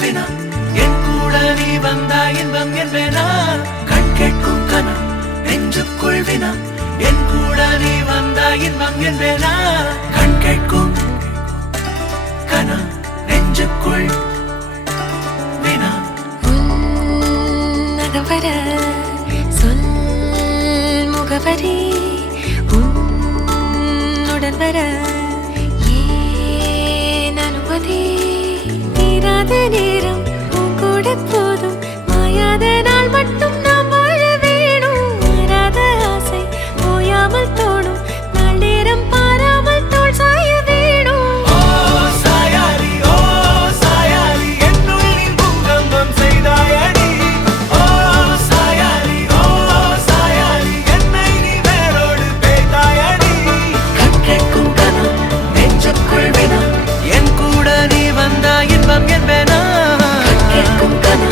வினா என் கூட நீ வந்தா இன்பம் என்பேனா கண் கேட்கும் கனா நெஞ்சுக்குள் வினா என் கூட நீ வந்தா இன்பம் என்பேனா கண் கேட்கும் கனா நெஞ்சுக்குள் வினா நகவர சொல் முகவரி உன்னுடன் வர ஏன் அனுமதி தீராத நேரம் உன் கூட போதும் மாயாத நாள் மட்டும் நாம் வாழ வேணும் மாறாத ஆசை ஓயாமல் தோணும் நாள் நேரம் பாராமல் தோள் சாய வேணும் ஓ சாயாரி என்னுள் நீ பூகம்பம் செய்தாயடி ஓ சாயாரி என்னை நீ வேரோடு பேய்த்தாயடி கண் கேட்கும் கனா நெஞ்சுக்குள் வினா என் கூட நீ வந்தா இன்பம் என்பேனா கண் கேட்கும் கனா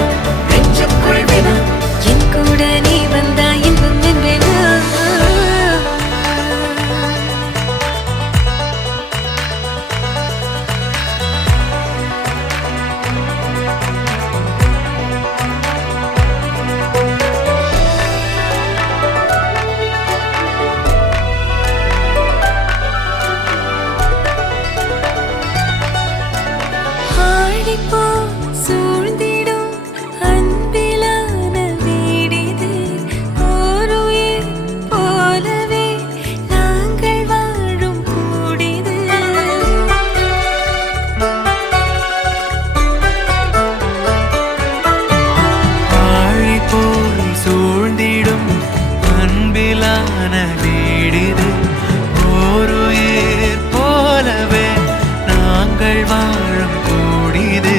நெஞ்சுக்குள் வினா என் கூட நீ வந்தா இன்பம் என்பேனா ஆடிப்போ சூழ்ந்திடும் அன்பிலான வீடிது ஒரு உயிர் போலவே நாங்கள் வாழும் கூடிது ஆழி போய் சூழ்ந்திடும் அன்பிலான வீடிது ஓருயிர் போலவே நாங்கள் வாழும் கூடிது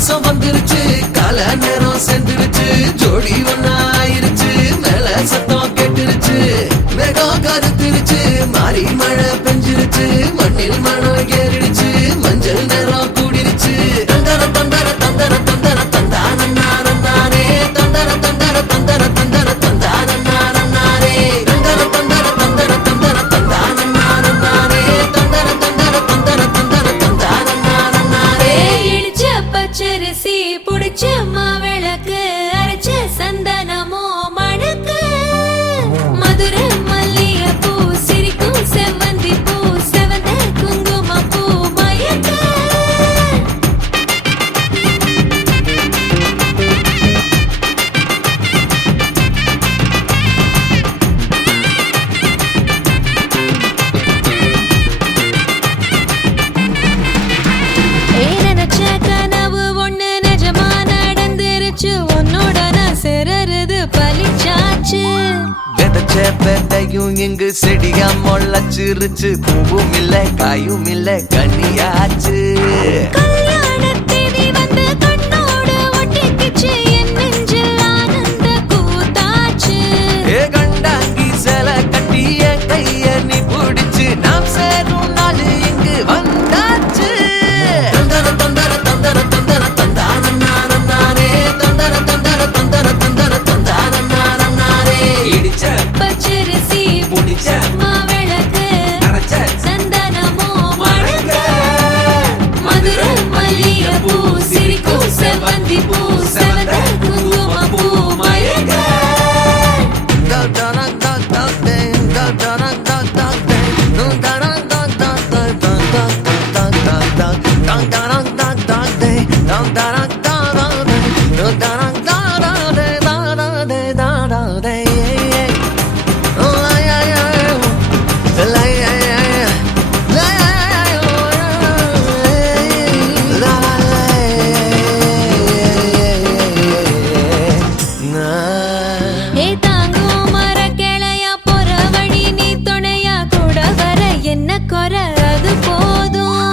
மாசம் வந்துருச்சு கால நேரம் சென்றுருச்சு ஜோடி ஒன்னா ஆயிருச்சு மேல சத்தம் கேட்டுருச்சு மேகம் கருத்துருச்சு மாறி மழை பெஞ்சிருச்சு மண்ணில் மணம் ஏறிடுச்சு மஞ்சள் நேரம் கூடிருச்சு தந்தர தந்தர தந்தர தந்தர தந்தானே தந்தர தந்தர தந்தர தந்தர தந்தானே தந்தர தந்தர தந்தர தந்தர தந்தானே தந்தர தந்தர தந்தர தந்தர தந்தானே இடிச்ச பச்சரிசி புடிச்ச மாவிளக்கு அரைச்ச சந்தனமோ மணக்கு மதுரை மல்லிகைப்பூ சிரிக்கும் செவ்வந்தி பூ செவந்த குங்குமப்பூ மயக்க நினைச்ச கனவு ஒண்ணு நிஜமா நடந்துருச்சு உன்னோட நான் சிறருது பலிச்சாச்சு விதைச்ச பெட்டையும் இங்கு செடியா முளைச்சிருச்சு பூவும் இல்ல காயும் இல்ல கனியாச்சு கல்யாணத்தேதி வந்து கண்ணோடு ஒட்டிக்கிச்சு என் நெஞ்சில் ஆனந்த கூத்தாச்சு ஏ கண்டாங்கி சில கட்டி என் கைய நீ பிடிச்சு நாம் சேரும் நாள் இங்கு வந்தாச்சு தந்தர தந்தர தந்தர தந்தர தந்தானே தந்தர தந்தர தந்தர தந்தர தந்தானே இடிச்ச பச்சரிசி முடிச்ச மாவிளக்கு அரைச்ச சந்தனமோ மணக்க மதுரை மல்லிகைப்பூ சிரிக்கும் செவ்வந்தி பூ செவந்த குங்குமப்பூ மயக்க ஏ தாங்கும் மரக்கிளையா போற வழி நீ துணையா கூட வர என்ன குறை அது போதும்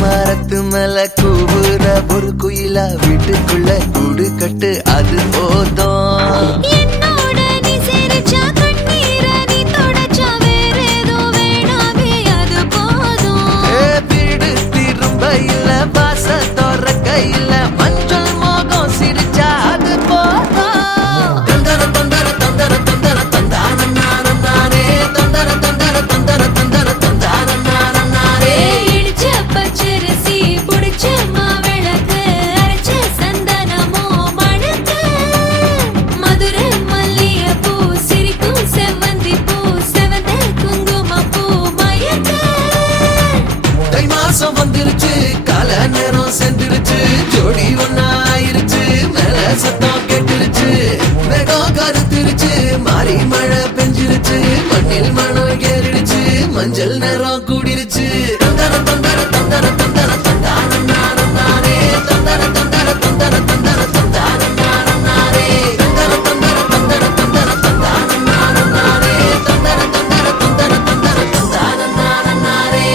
மரத்து மேல கூவுற ஒரு குயிலா வீட்டுக்குள்ள கூடு கட்டு அது போதும் என்னோட நீ சிரிச்சா கண்ணீர நீ தொடச்சா வேற ஏதோ வேணாமே அது போதும் வீடு திரும்ப இல்ல பாச தோற கையில மஞ்சள் மோகம் சிரிச்சா அது போதும் தந்தர தந்தர தந்தர தந்தர தந்தானே தந்தர தந்தர தந்தர தந்தர தந்தானே இடிச்ச பச்சரிசி புடிச்ச மாவிளக்கு அரைச்ச சந்தனமோ மணக்க மதுரை மல்லிகைப்பூ சிரிக்கும் செவ்வந்தி பூ செவந்த குங்குமப்பூ மயக்க தை மாசம் வந்துருச்சு கால நேரம் சென்றுருச்சு ஜோடி ஒன்னா ஆயிருச்சு மேல சத்தம் கேட்டுருச்சு மேகம் கருத்துருச்சு மாறி மழை பெஞ்சிருச்சு மண்ணில் மணம் ஏறிடுச்சு மஞ்சள் நேரம் கூடிருச்சு தந்தர தந்தர தந்தர தந்தர தந்தானே தந்தர தந்தர தந்தர தந்தர தந்தானே தந்தர தந்தர தந்தர தந்தர தந்தானே தந்தர தந்தர தந்தர தந்தர தந்தானே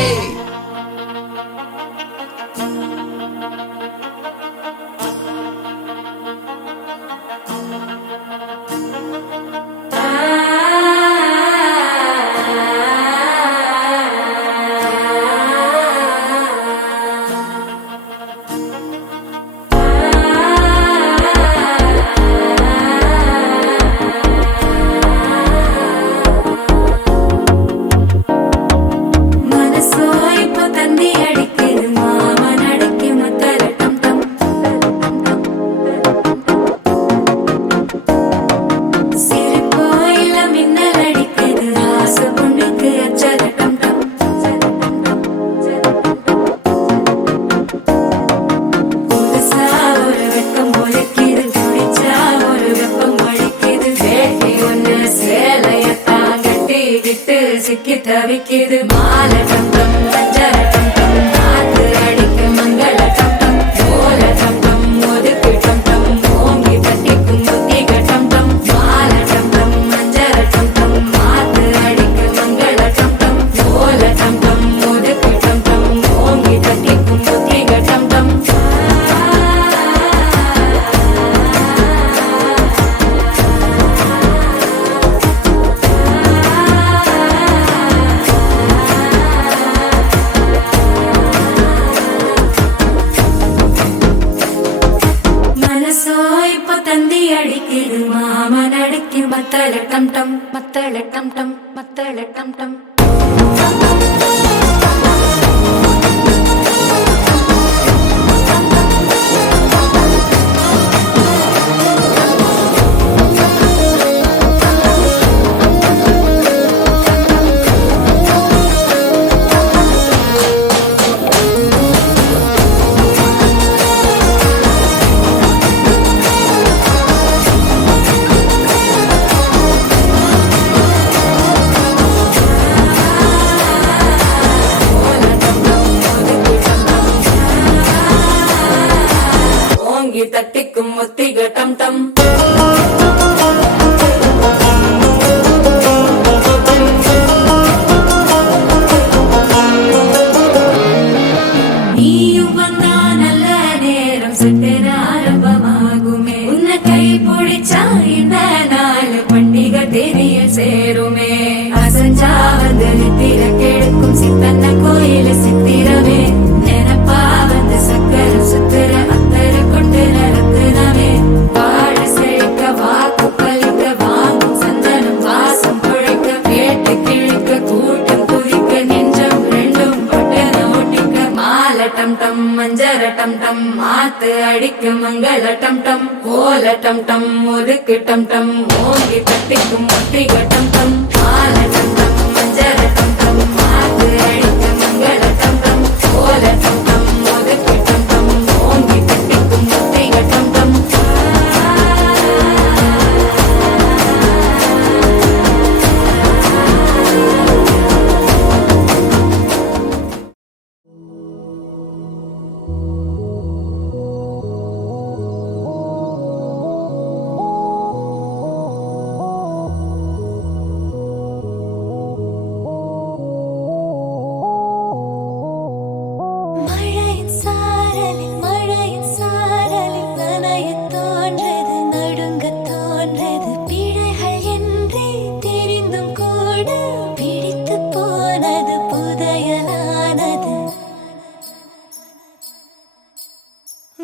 டம் டம். தட்டிக்கும் முத்திக டம் டம். நீயும் வந்தா நல்ல நேரம் சட்டென ஆரம்பமாகுமே. உன்னை கை பிடிச்சா இந்த நாள் பண்டிகை தெரிய சேருமே. அசஞ்சா வந்து நித்திர கெடுக்கும் சித்தன்ன கோயில சித்திரமே. நினப்பா வந்து சக்கர சுத்திர அத்தர கொண்டு நடத்துனவே. வாழ செழிக்க வாக்கு பலிக்க வாங்கும் சந்தனம் வாசம் குழைக்க. கேட்டு கிழிக்க கூட்டம் குதிக்க நெஞ்சம் ரெண்டும் பட்டன ஒட்டிக்க. மாலை டம் டம் மஞ்சர டம் டம் மாத்து அடிக்க மங்கள டம் டம். ஓல டம் டம் ஒதுக்கு டம் டம் ஓங்கி தட்டிக்கும் ஒட்டிக டம் டம். மாலை டம் டம் மஞ்சர டம் டம் மாத்து அடிக்க மங்கள டம் டம். ஓல டம் டம் ஒதுக்கு டம் டம் ஓங்கி தட்டிக்கும் ஒட்டிக டம் டம். மழையின் சாரலில் நனையத் தோன்றது நடுங்கத் தோன்றது. பிழைகள் என்றே தெரிந்தும் கூட பிடித்துப் போனது புதையலானது.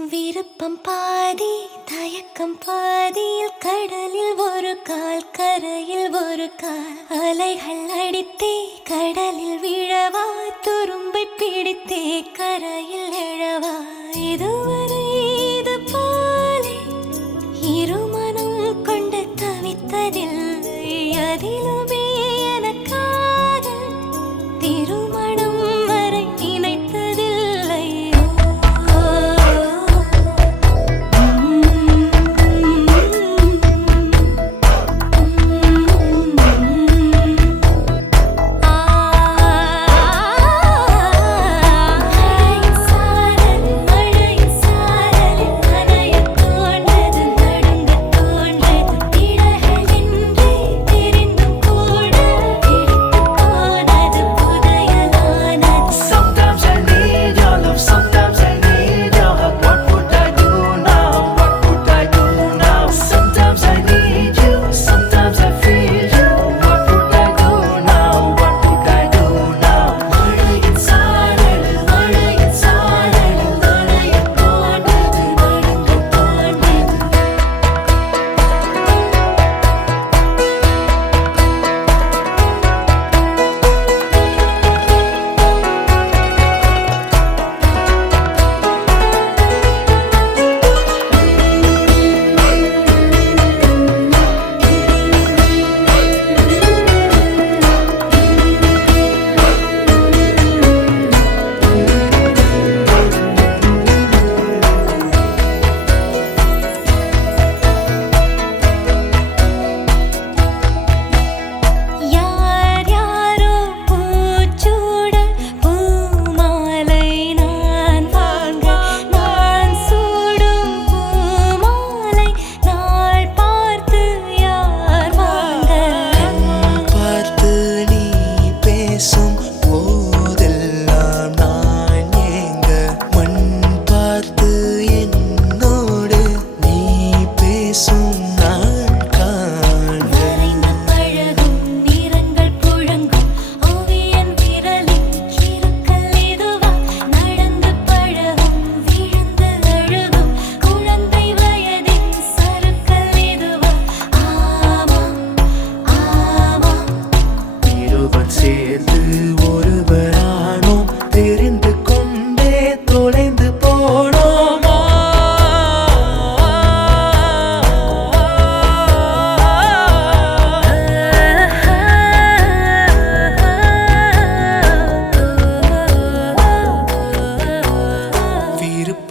விருப்பம் பாதி தயக்கம் பாதியில் கடலில் ஒரு கால் கரையில் ஒரு கால். அலைகள் அடித்தே கடலில் விழவா துரும்பை பிடித்தே கரையில் எழவா. இதுவரை இது போலே இருமனம் கொண்டு தவித்ததில்லை. அதிலுமே எனக்காக திருமணம் வரை நினைத்ததில்லை. தெரிந்தும்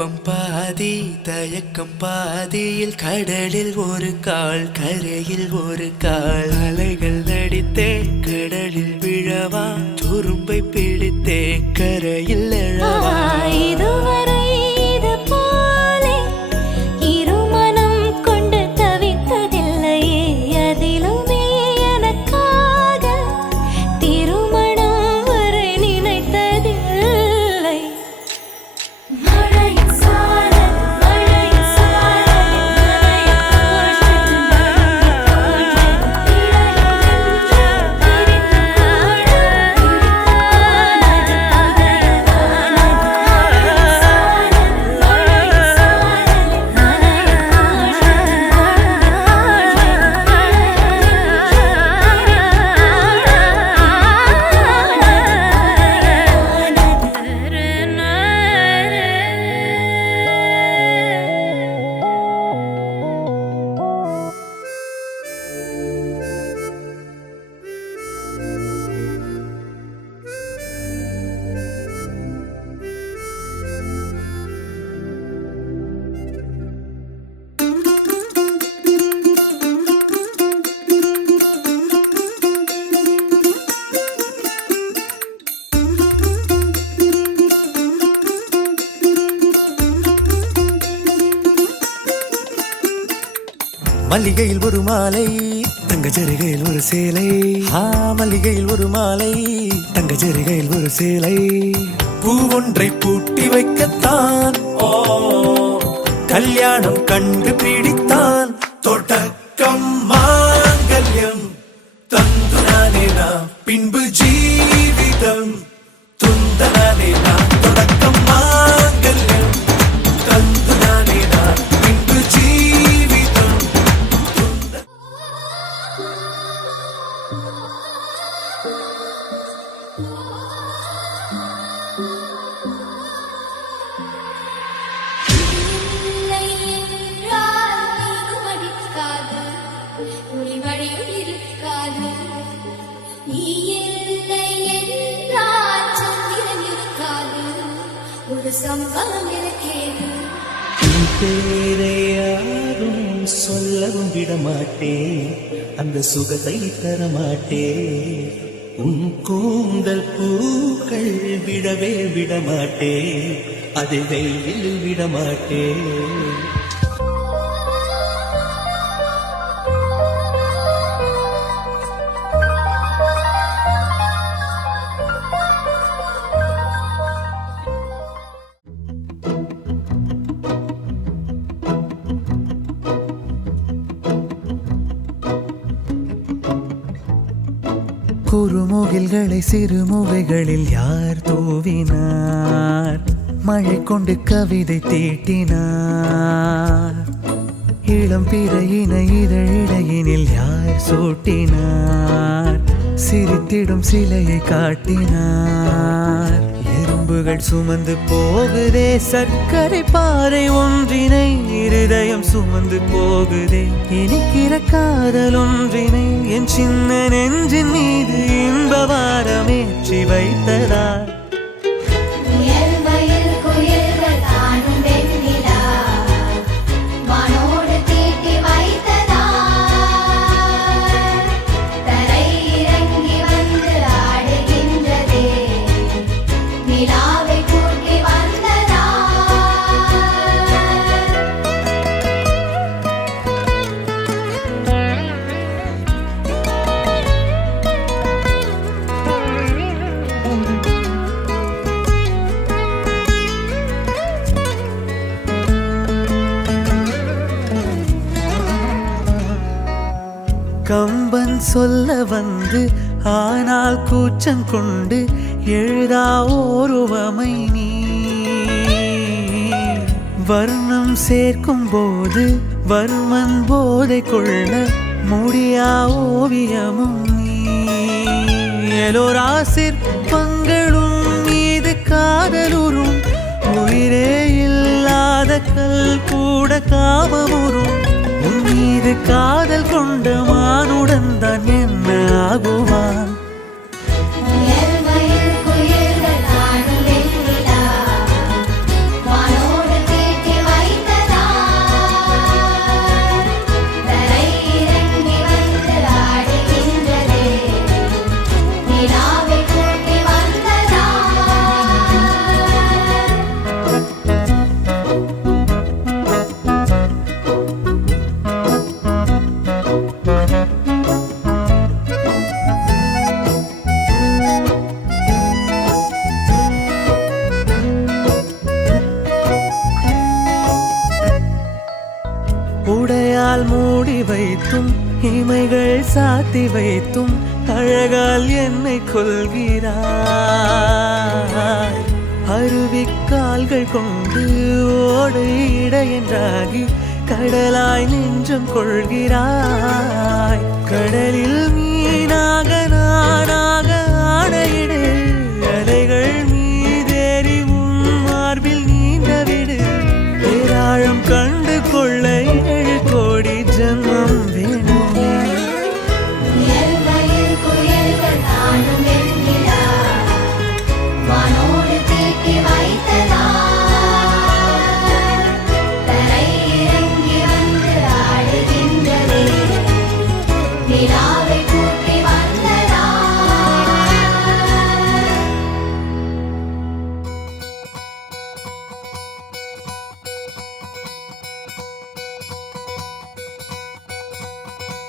விருப்பம் பாதி தயக்கம் பாதியில் கடலில் ஒரு கால் கரையில் ஒரு கால் அலைகள் நடித்தே கடலில் விழவா துரும்பை பிடித்தே கரையில் எழவா இதுவரை இது போலே இருமனம் கொண்டு தவித்ததில்லையே அதிலுமே எனக்காக திருமணம் வரை நினைத்ததில்லை மழையின் சாரல் மழையின் மல்லிகையில் ஒரு மாலை தங்க ஜரிகையில் ஒரு சேலை மல்லிகையில் ஒரு மாலை தங்க ஜரிகையில் ஒரு சேலை பூ ஒன்றை பூட்டி வைக்கத்தான் கல்யாணம் கண்டு பிடித்தான் தொடக்கம் மாங்கல்யம் தந்துனானே நாம் பின்பு ஜீவிதம் துந்தனானே நாம் தொடக்கம் மாங்கல்யம் தந்துனானே நாம் பின்பு ஜீவிதம் பேரை யாரும் சொல்லவும் விடமாட்டேன் அந்த சுகத்தை தரமாட்டேன் உன் கூந்தல் பூக்கள் விடவே விடமாட்டேன் அதை வெயில் விடமாட்டேன் குறுமுகில்களை சிறுமுகைகளில் யார் தூவினார் மழை கொண்டு கவிதை தீட்டினார் இளம் பிறையினை இதழிடையினில் யார் சூட்டினார் சிரித்திடும் சிலையை காட்டினார் எறும்புகள் சுமந்து போகுதே சர்க்கரை பாறை ஒன்றினை இருதயம் சுமந்து போகுதே இனிக்கிற காதல் ஒன்றினை என் சின்ன நெஞ்சின் மீது இன்பவாரமேற்றி வைத்ததார் கம்பன் சொல்ல வந்து ஆனால் கூச்சம் கொண்டு எழுதா ஓருவமை நீ வர்ணம் சேர்க்கும் போது வர்மன் போதை கொள்ள முடியா ஓவியமும் நீ எலோரா சிற்பங்களும் மீது காதலுறும் உயிரே இல்லாத கல் கூட காமமுறும் உன் மீது காதல் கொண்ட மானுடன் தான் என்ன ஆகுவான் வானோடு வைத்தும் இமைகள் சாத்தி வைத்தும் அழகால் என்னை கொள்கிறாய். அருவிக்கால்கள் கொண்டு ஓடு இடையென்றாகி கடலாய் நெஞ்சம் கொள்கிறாய். கடலில் மீனாக நானாக ஆடையிடு, அலைகள் மீதேறி உன் மார்பில் நீண்டவிடு. பேராழம் கண்டு கொள்ள 7 கோடி ஜன்மம் வேண்டுமே.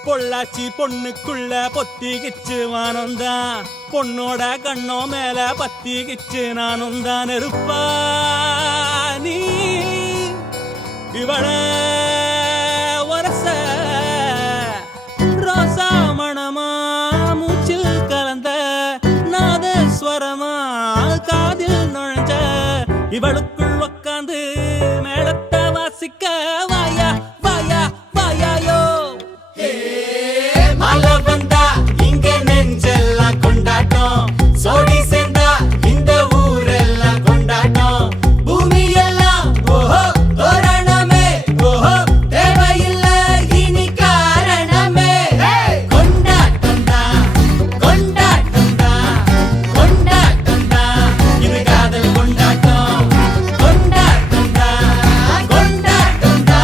பொள்ளாச்சி பொண்ணுக்குள்ள பொத்திக்கிச்சு வானந்தான், பொண்ணோட கண்ணோ மேல பத்திக்கிச்சு நானும் தான் இருப்பா. நீ இவள வரச ரோசா மணமா மூச்சில் கலந்த நாதஸ்வரமா காதில் நுழைஞ்ச இவளுக்குள் உக்காந்து மேளத்தை வாசிக்க வாயா வாயா வாயாயோ. மழை வந்தா இங்க நெஞ்செல்லாம் கொண்டாட்டம், சோடி சேர்ந்தா இந்த ஊரெல்லாம் கொண்டாட்டம். பூமி எல்லாம் ஓஹோ தோரணமே, ஓஹோ தேவையில்லை இனி காரணமே. கொண்டாட்டம் தான் கொண்டாட்டம் தான் கொண்டாட்டம் தான், இது காதல் கொண்டாட்டம். கொண்டாட்டம் தான் கொண்டாட்டம் தான்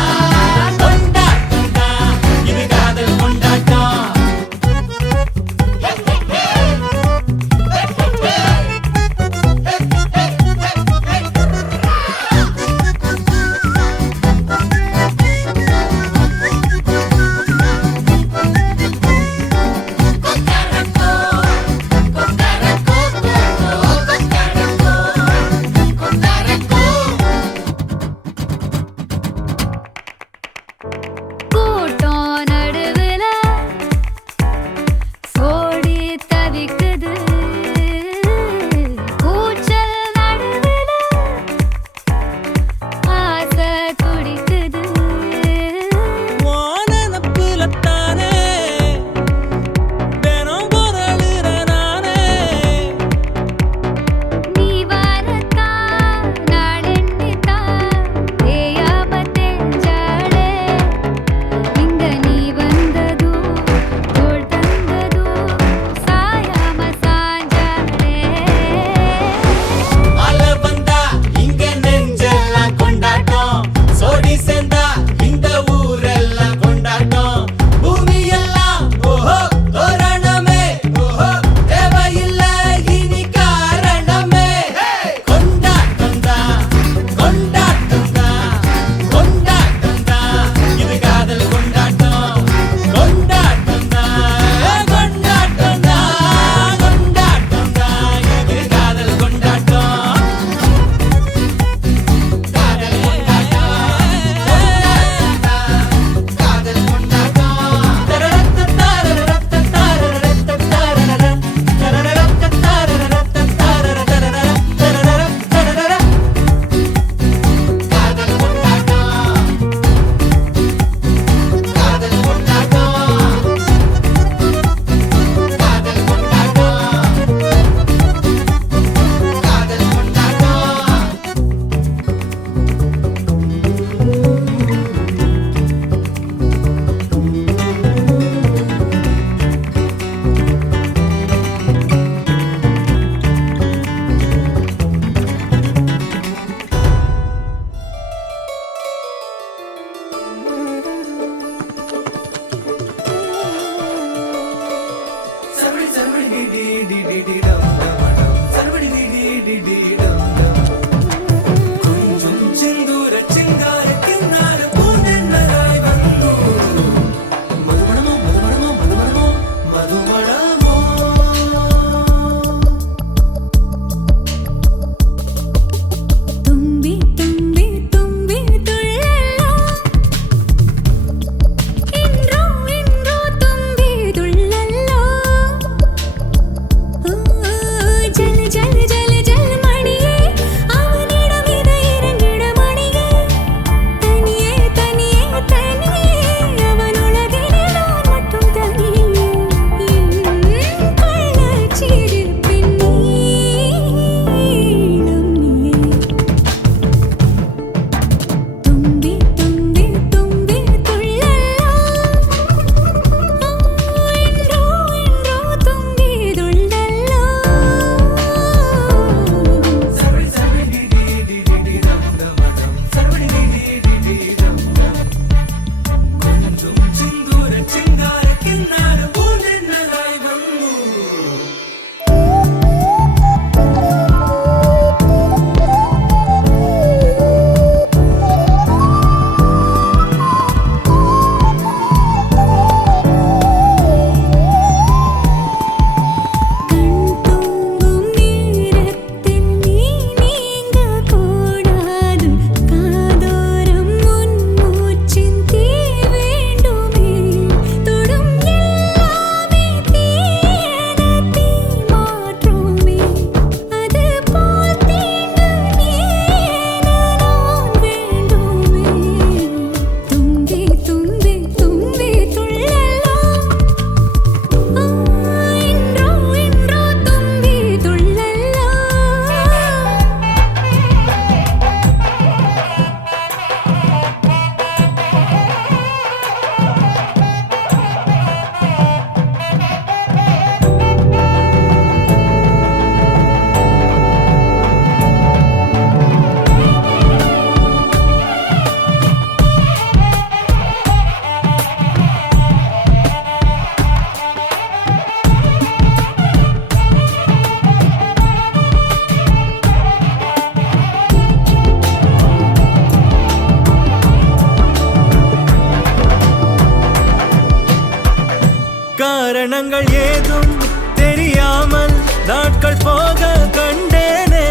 காரணங்கள் ஏதும் தெரியாமல் நாட்கள் போக கண்டேனே.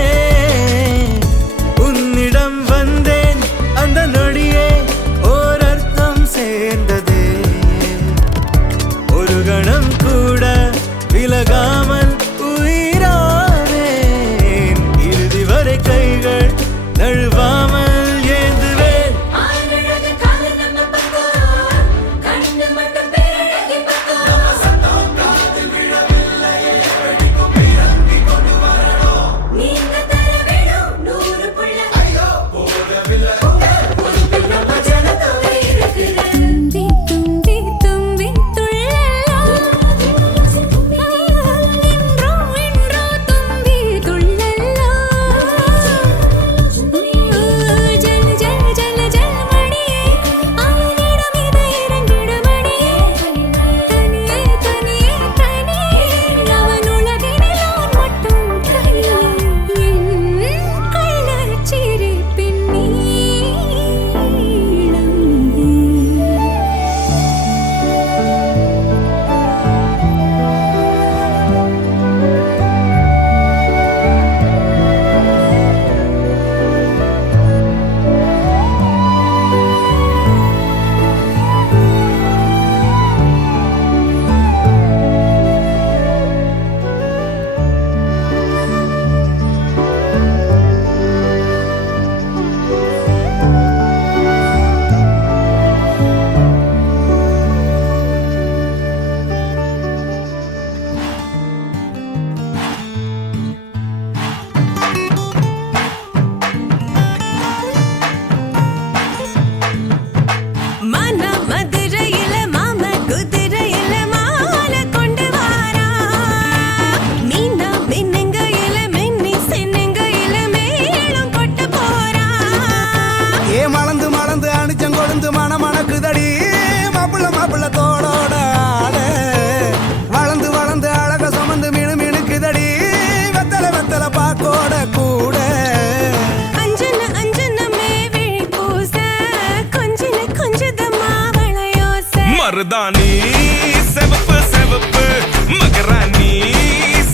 உன்னிடம் வந்தேன் அந்த நொடியே ஓர் அர்த்தம் சேர்ந்ததே. ஒரு கணம் கூட விலகாமல் உயிரானேன். இறுதி வரை கைகள் நழுவாமல் ஏந்துவேன். தும்பி தும்பி தும்பி துள்ளலாம் என்றோ என்றோ தும்பி துள்ளலாம். ஜல் ஜல் ஜல் ஜல் மணியே அவனிடம் இதை இறங்கிடுமணியே. தனியே தனியே தனியே அவன் உலகினில் நான் மட்டும் தனியே. என் கள்ளச்சிரிப்பின் நீளம் மன மதுரையில மாம குதிரையில மாலை கொண்டு வாரா. மீனா மின்னுங்கையில மின்னி சின்னுங்கையில மேளம் கொட்ட போறா. ஏ மலந்து மலந்து அணிச்சம் கொழுந்து மணக்குதடி மாப்பிள்ள மாப்பிள்ள தோளோட ஆட. வளர்ந்து வளர்ந்து அழக சுமந்து மினுக்குதடி வெத்தலை வெத்தலை பாக்கோட கூட. அஞ்சன அஞ்சனமே விழி பூச கொஞ்சன கொஞ்சதமா வளையோச. மருதாணி செவப்பு செவப்பு மகராணி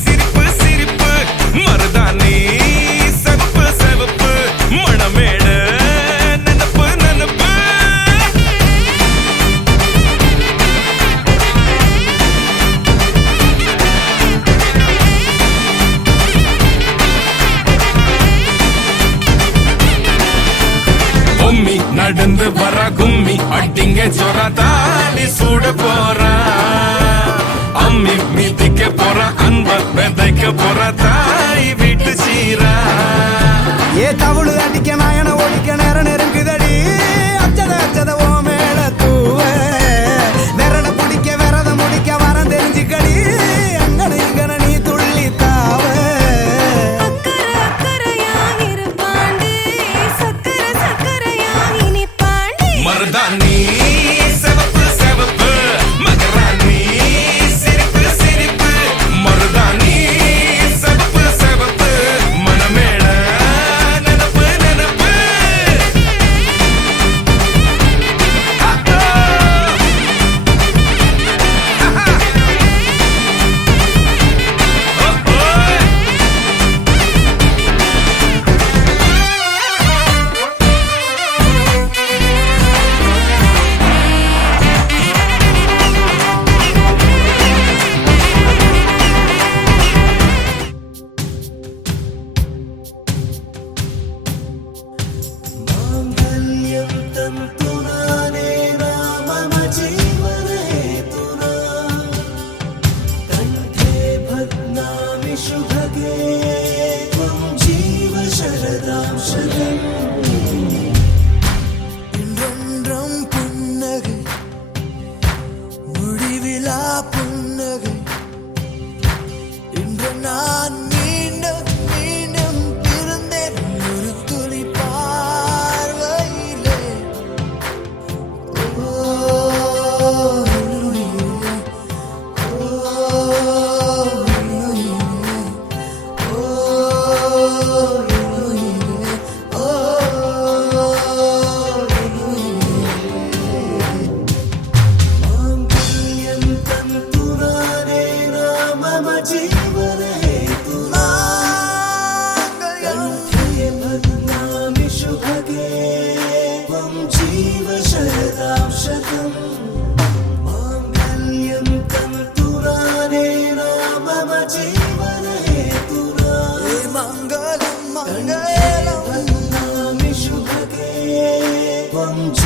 சிரிப்பு சிரிப்பு. மருதாணி செவப்பு செவப்பு மணமேடு நனப்பு நனப்பு. பொம்மி நடந்து வர கும்மி அடிங்க ஜொரா தாலி சூட போறா. அம்மி மிதிக்க போற அன்ப விதைக்க போற தாய் வீட்டு சீரா. ஏ தவுளு அடிக்க நாயன ஒழிக்க நேரம் நெருங்குதடி அச்சத அச்சத ஓ மேல தூவ. விரல பிடிக்க விரத முடிக்க வரம் தெரிஞ்சுக்கடி அங்கன இங்கன நீ துள்ளி தாவ. அக்கறை அக்கறையாய் இருப்பாண்டு சக்கரை சக்கரையாய் இனிப்பாண்டு. மருதாணி செவப்பு செவப்பு மகராணி சிரிப்பு சிரிப்பு. மருதாணி செவப்பு செவப்பு மணமேட நனப்பு நனப்பு.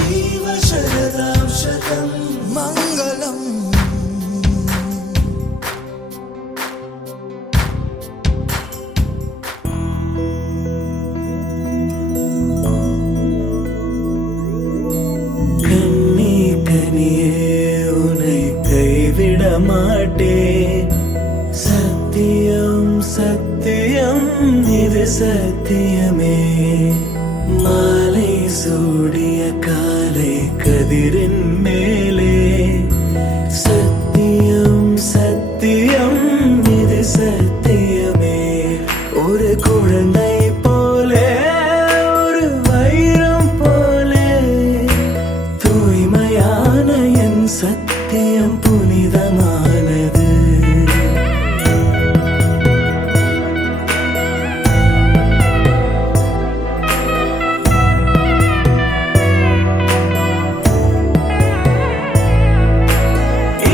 जीव शरदां शतं मङ्गलम् மாட்டேன் சத்தியம் சத்தியம் இது சத்தியமே மாலை சூடிய காலை கதிரின் மேலே சத்தியம் சத்தியம் இது சத்தியமே ஒரு குழந்தை போலே ஒரு வைரம் போலே தூய்மையான என் சத்தியம் புனிதமானது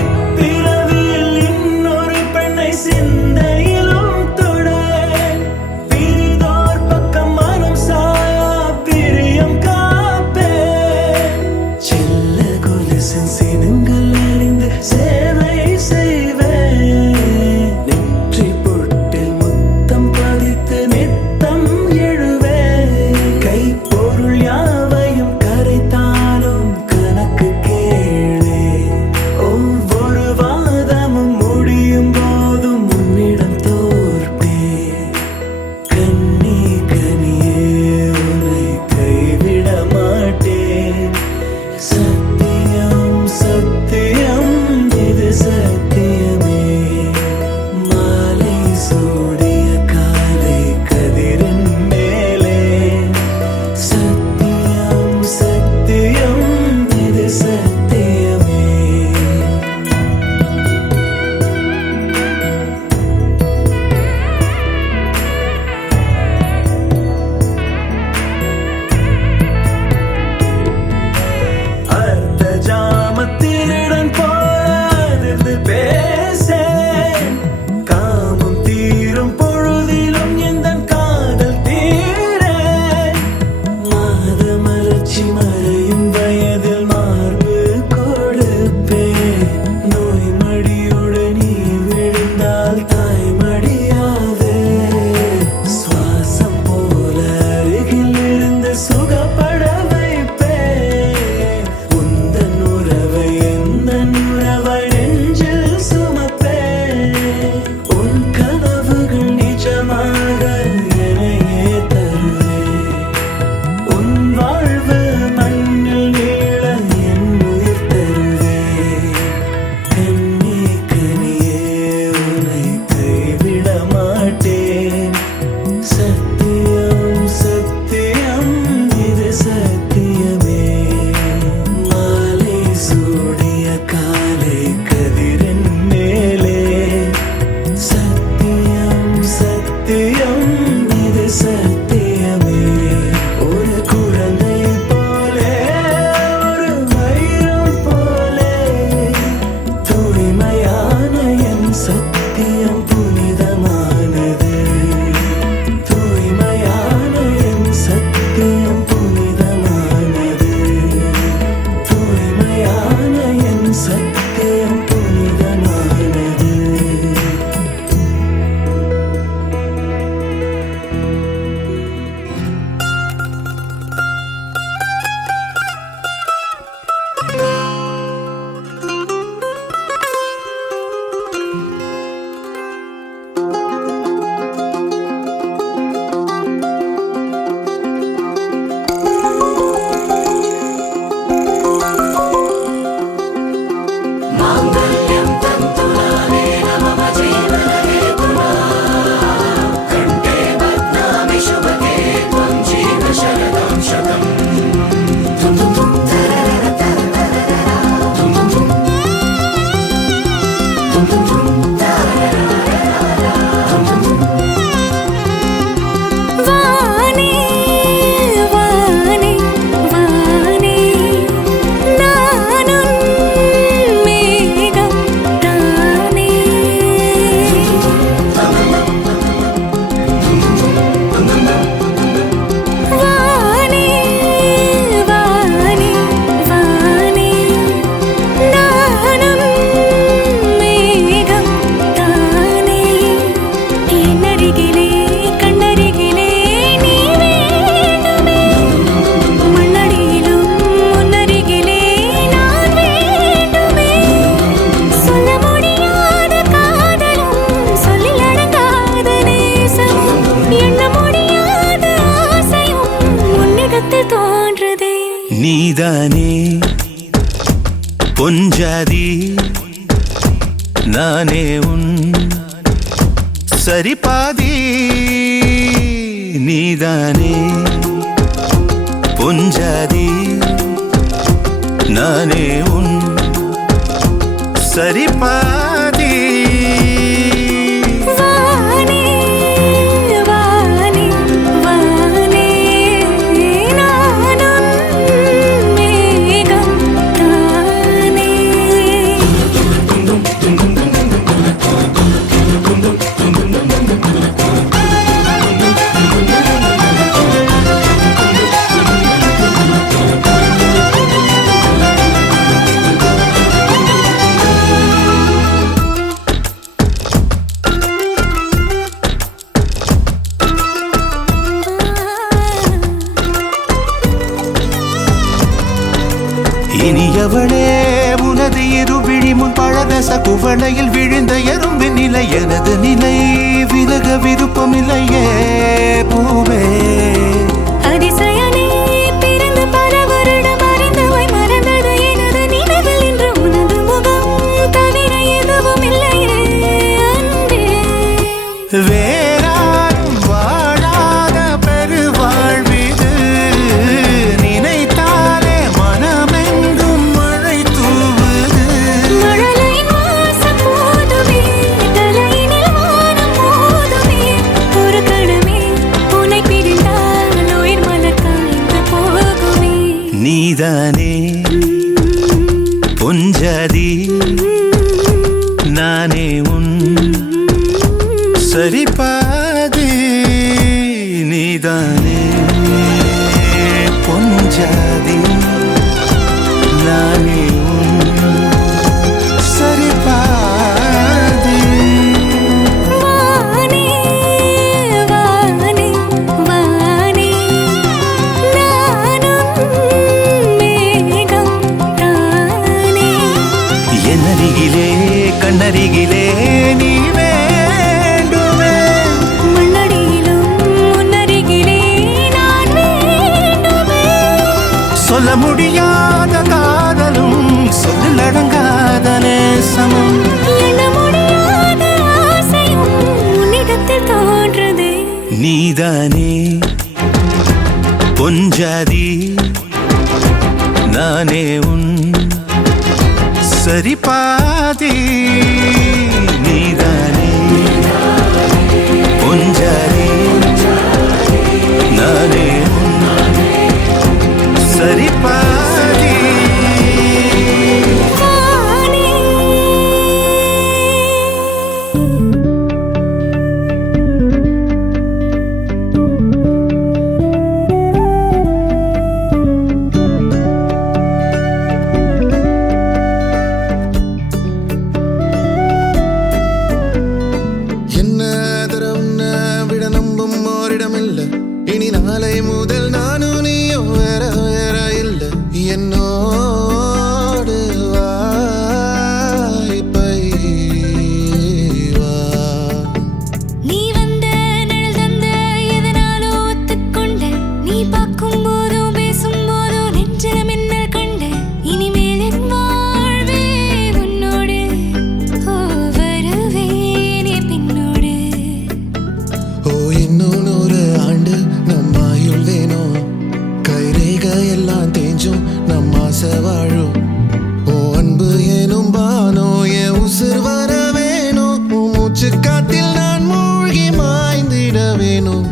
இப்பிறவியில் இன்னொரு பெண்ணை சிந்தையிலும் தொட பிரிதோர் பக்கம் மனம் சாயா பிரியம் காப்பே செல்ல கொலுசின் சினங்கள் அறிந்து சேவை செய்வேன் நெற்றி பொட்டில் முத்தம் பதித்து நித்தம் எழுவேன் கைப்பொருள் யாவையும் கரைத்தாலும் கணக்கு கேளே ஒவ்வொரு வாதமும் முடியும் போதும் உன்னிடம் தோற்பேன் கண்ணி கனியே உன்னை கைவிட மாட்டேன் சத்தியம் சத்தியம் இது சத்தியமே மாலை சூடிய காலை கதிரின் மேலே சத்தியம் சத்தியம் இது சத்தியமே அர்த்த ஜாமத்தினுடன் போராது பேசேன் காமம் தீரும் பொழுதிலும் எந்தன் காதல் தீரேன் மாத மலர்ச்சி மறையும் வயதில் மார்பு கொடுப்பேன் நோய் மடியோடு நீ விழுந்தால் தாய் மடியாதே சுவாசம் போல அருகில் இருந்து சுகப்பட வைப்பேன் உந்தன் உறவை எந்தன் உறவை நெஞ்சில் சுமப்பேன் உன் கனவுகள் நிஜமாக என்னையே தருவேன் உன் வாழ்வு மண்ணில் நீள என் உயிர் தருவேன் கண்ணி கனியே உன்னை கைவிட மாட்டேன் சத்தியம் சத்தியம் இது சத்தியமே மாலை சூடிய காலை கதிரின் மேலே சத்தியம் சத்தியம் இது சத்தியமே ஒரு குழந்தை போலே ஒரு வைரம் போலே தூய்மையான என் சத்தியம் புனிதமானது தூய்மையான என் சத்தியம் புனிதமானது தூய்மையான என் சத்தியம் புனிதமானது நீதானே பொஞ்சாதி நானே உன் சரிபாதி நீதானே பொஞ்சாதி நானே உன் சரிபாதி வானே வானே வானே நானும் மேகம் தானே இனியவளே உனது இருவிழி முன் பழதச குவளையில் விழுந்த எறும்பின் நிலை எனது நிலை விலக விருப்பமில்லையே பூவே அதிசயனே பிறந்து பல வருடம் அறிந்தவை மறந்தது எனது நினைவில் இன்று உனது முகம் தவிர எதுவும் இல்லையே அன்பே வேறாரும் வாழாத பெருவாழ்விது நினைத்தாலே மனமெங்கும் மழை தூவுது மழலையின் வாசம் போதுமே தலையினில் வானம் போதுமே ஒரு கணமே உன்னை பிரிந்தால் உயிர் மலர் காய்ந்து போகுமே நீதானே பொஞ்சாதி நானே உன் சரிபாதி நீதானே பொஞ்சாதி நானே உன் சரிபாதி வானே வானே வானே நானும் மேகம் தானே என்னருகிலே கண்ணருகிலே நீ வேண்டுமே மண்ணடியிலும் முன்னருகிலே நான் வேண்டுமே சொல்ல முடியாத காதலும் சொல்லடங்காத நேசமும் எண்ண முடியாத ஆசையும் உன்னிடத்தில் தோன்றுதே நீதானே பொஞ்சாதி நானே உன் சரிபாதி நீதானே பொஞ்சாதி நானே உன் சரிபாதி வானே என்ன தர உன்னை விட நம்பும் ஓரிடமில்ல இனி நாளை முதல் நானும் நீயும் வேற வேற இல்ல என்னோடு வாய்ப்பை வா நீ வந்த நிழல் தந்த எதனாலோ ஒத்துக்கொண்ட நீ பார்க்கும் போதோ பேசும் போதோ நெஞ்சில மின்னல் கண்ட இனிமேல் என் வாழ்வே உன்னோடு ஓ வருவேனே பின்னோடு ஓ இன்னும் 100 ஆண்டு நம்ம ஆயுள் வேணும் கைரேக எல்லாம் தேஞ்சும் நம்ம ஆசை வாழும் ஓ அன்பு ஏனும் பானோ என் உசுர் வர வேணும் உன் மூச்சு காத்தில் நான் மூழ்கி மாய்ந்திட வேணும்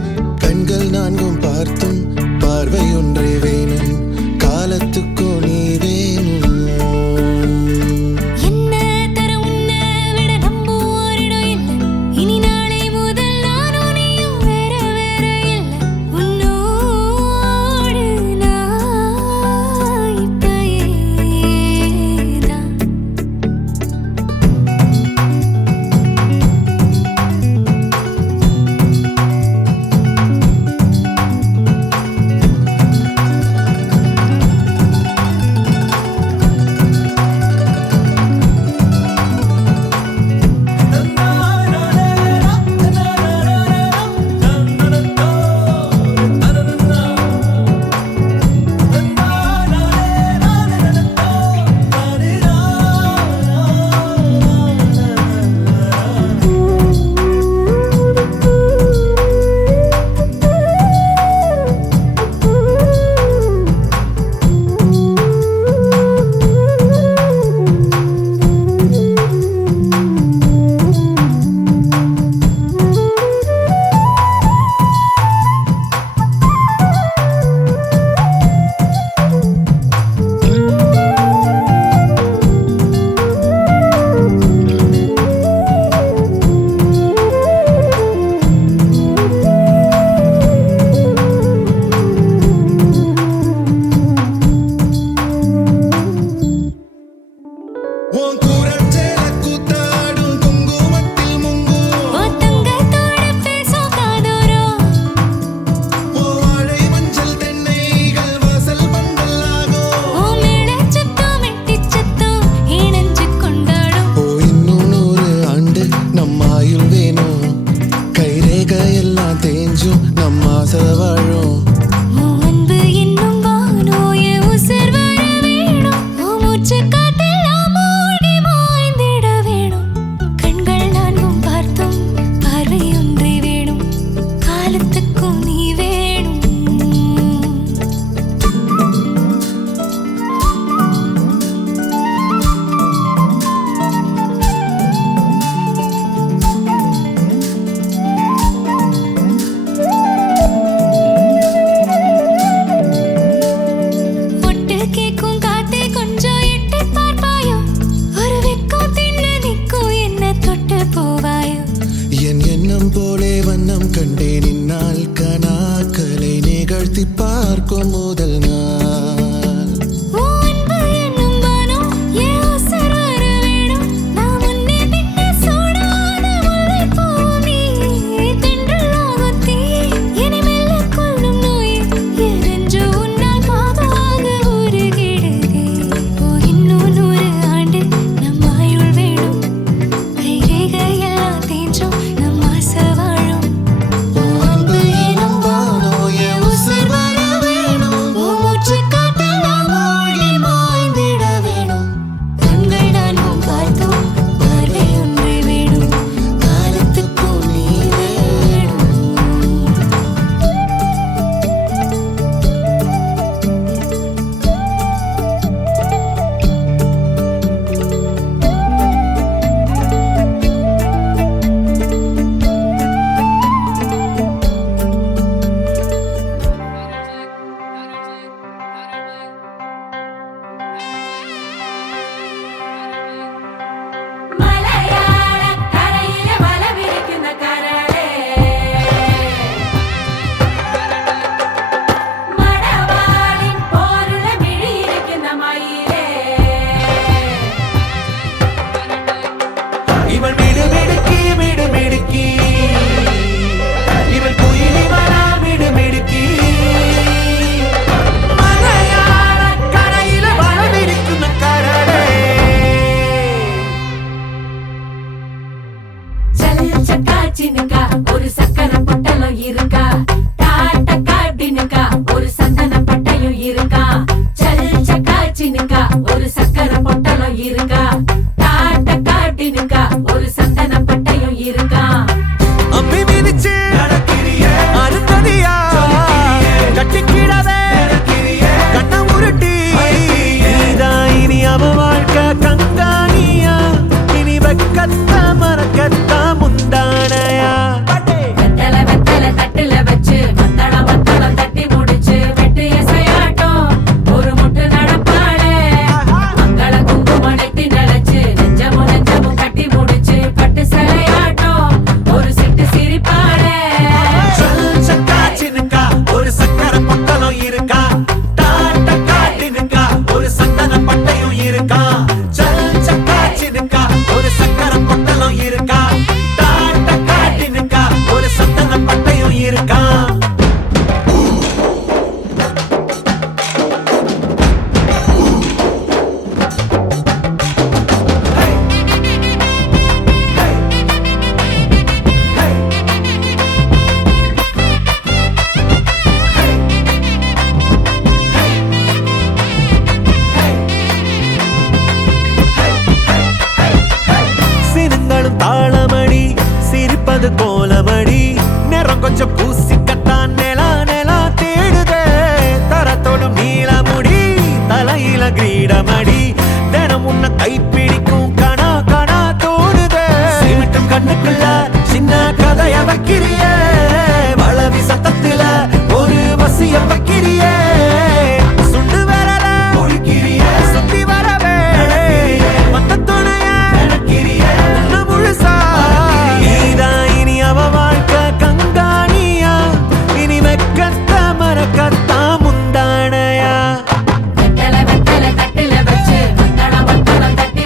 கண்கள் நான்கும் பார்த்தும் பார்வை ஒன்றே வேணும் காலத்துக்கோ நீ வேணும் என்ன தர உன்னை விட நம்பும் ஓரிடம் இல்லை இனி நாளை முதல் நானும் நீயும் வேற வேற இல்லை உன்னோடு நான் இப்பயேதான் பார்க்கும் முதல் நாள் உன் அன்பு என்னும் வானம் என் உசுர் வர வேணும். நான் முன்னே பின்னே சூடான முல்லைப்பூ நீ. தென்றலாகும் தீயே என்னை மெல்ல கொல்லும் நோயே. என் நெஞ்சு உன்னால் பாதாக உருகிடுதே. ஓ இன்னும் 100 ஆண்டு நம் ஆயுள் வேணும். கைரேகையெல்லாம் தேஞ்சும் நம் ஆசை வாழும். உன் அன்பு எனும் வானம் என் உசுர் வர வேணும். உன் மூச்சுக் காற்றில் நாம் மூழ்கி மாய்ந்திட வேணும். கண்கள் நான்கும் பார்த்தோம் பார்வை ஒன்றே வேணும். காலத்துக்கும் நீ வேணும். മലയാള കരയിലെ വല വിരിക്കുന്ന കരളേ മടവാളിൻ പോലുള്ള മിഴിയിരിക്കുന്ന മയിലേ இவள் மிடுமிடுக்கி மிடுமிடுக்கி இவள் குயிலிவளா மிடுமிடுக்கி மலையாள கரையில வளவிருக்கும் கரடே ചൽ ചക്കാ ചിനുക്ക ഒരു സക്കര പൊട്ടലോ ഇരുക്കാ ടാട്ട കാട്ടിനുക്ക ഒരു സന്തന പട്ടയോ ഇരുക്കാ ചൽ ചക്കാ ചിനുക്ക ഒരു സക്കര പൊട്ടലോ ഇരുക്കാ ടാട്ട കാട്ടിനുക്ക ഒരു സന്തന പട്ടയോ ഇരുക്കാ அம்மி மிதிச்சு நடக்கிறியே அருந்ததியா கட்டிக்கிடவே கண்ண உருட்டி நீதான் இனி அவ வாழ்க்கை கங்காணியா இனி வெக்கத்த மறக்கத்த முந்தானையா வெத்தல வெத்தல தட்டுல வச்சு மத்தளம் மத்தளம் தட்டி முடிச்சு வெட்டு எசையாட்டம் ஒரு முட்டு நடப்பாளே மங்கள குங்குமம் நெத்தி நினைச்சு நெஞ்சமும் நெஞ்சமும் கட்டி முடிச்சு பட்டு சிலையாட்டம் ஒரு சிட்டு சிரிப்பாளே சக்கா சினுக்கா ஒரு சக்கர பொட்டலம் இருக்கா டாட்ட காட்டினுக்கா ஒரு சந்தன பட்டையும் இருக்கா சக்கா சினுக்கா ஒரு சக்கர பொட்டலம் இருக்கா டாட்ட காட்டினுக்கா ஒரு சந்தன பட்டையும் இருக்கா சினுங்களும் தாளமடி சிரிப்பது கோலமடி நிறம் கொஞ்சம் பூசிக்கத்தான் நிலா நிலா தேடுதே தரத்தோடும் நீளமுடி தலையில கிரீடமடி தினம் உன்னை கைப்பிடிக்கும் கணா கணா தோணுதே சிமிட்டும் கண்ணுக்குள்ள சின்ன கதைய வைக்கிறியே வளவி சத்தத்துல ஒரு வசிய வைக்கிறியே சுண்டு வரல ஒழிக்கிறியே சுத்தி வரவே மத்த துணைய நினைக்கிறியே உன்னை முழுசா நீதான் இனி அவ வாழ்க்கை கங்காணியா இனி வெக்கத்த மறக்கத்தா முந்தானையா வெத்தல வெத்தல தட்டுல வச்சு மத்தளம் மத்தளம் தட்டி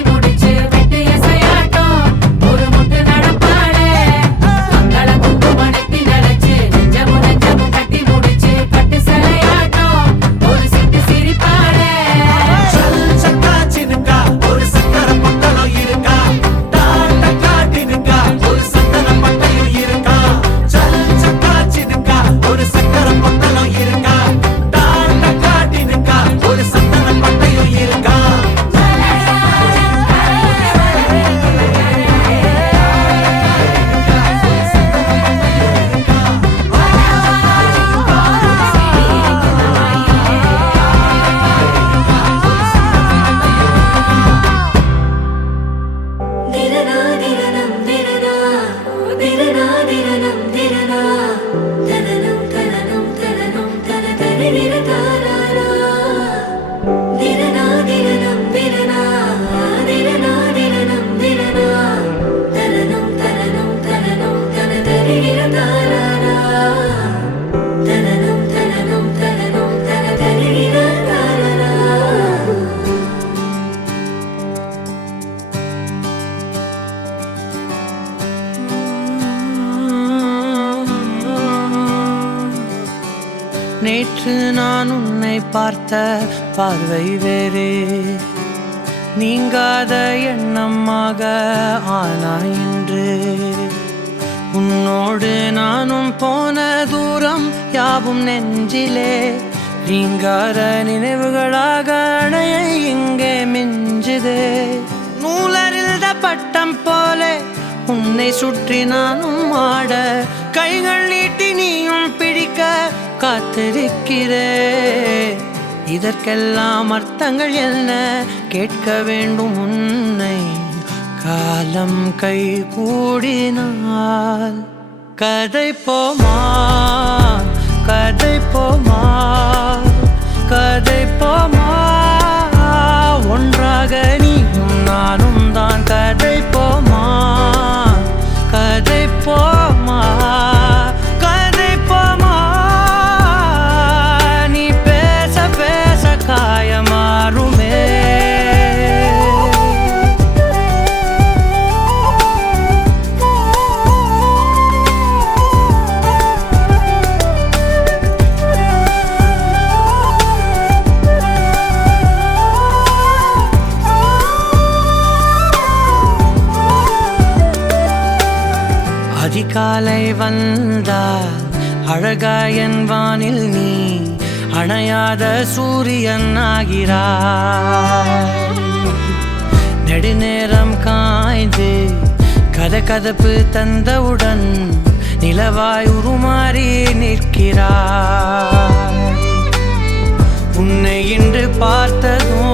உன்னை பார்த்த பார்வை வேறே நீங்காத எண்ணமாக ஆனாய் இன்று உன்னோடு நானும் போன தூரம் யாவும் நெஞ்சிலே நீங்காத நினைவுகளாக அணைய இங்கே மிஞ்சுதே நூலறிந்த பட்டம் போலே உன்னை சுற்றி நானும் ஆட கைகள் நீட்டி நீயும் பிடிக்க காத்திருக்கிறே இதற்கெல்லாம் அர்த்தங்கள் என்ன கேட்க வேண்டும் உன்னை காலம் கை கூடினால் கதை போமா கதை போமா கதை போமா ஒன்றாக நீயும் நானும் தான் கதை போமா கதை போமா கதை போமா நீ பேச பேச காயமாறுமே அதிகாலை வந்தால் அழகாயன் வானில் நீ அணையாத சூரியன் ஆகிறாய் நெடுநேரம் காய்ந்து கதகதப்பு தந்தவுடன் நிலவாய் உருமாறி நிற்கிறாய் உன்னை இன்று பார்த்ததும்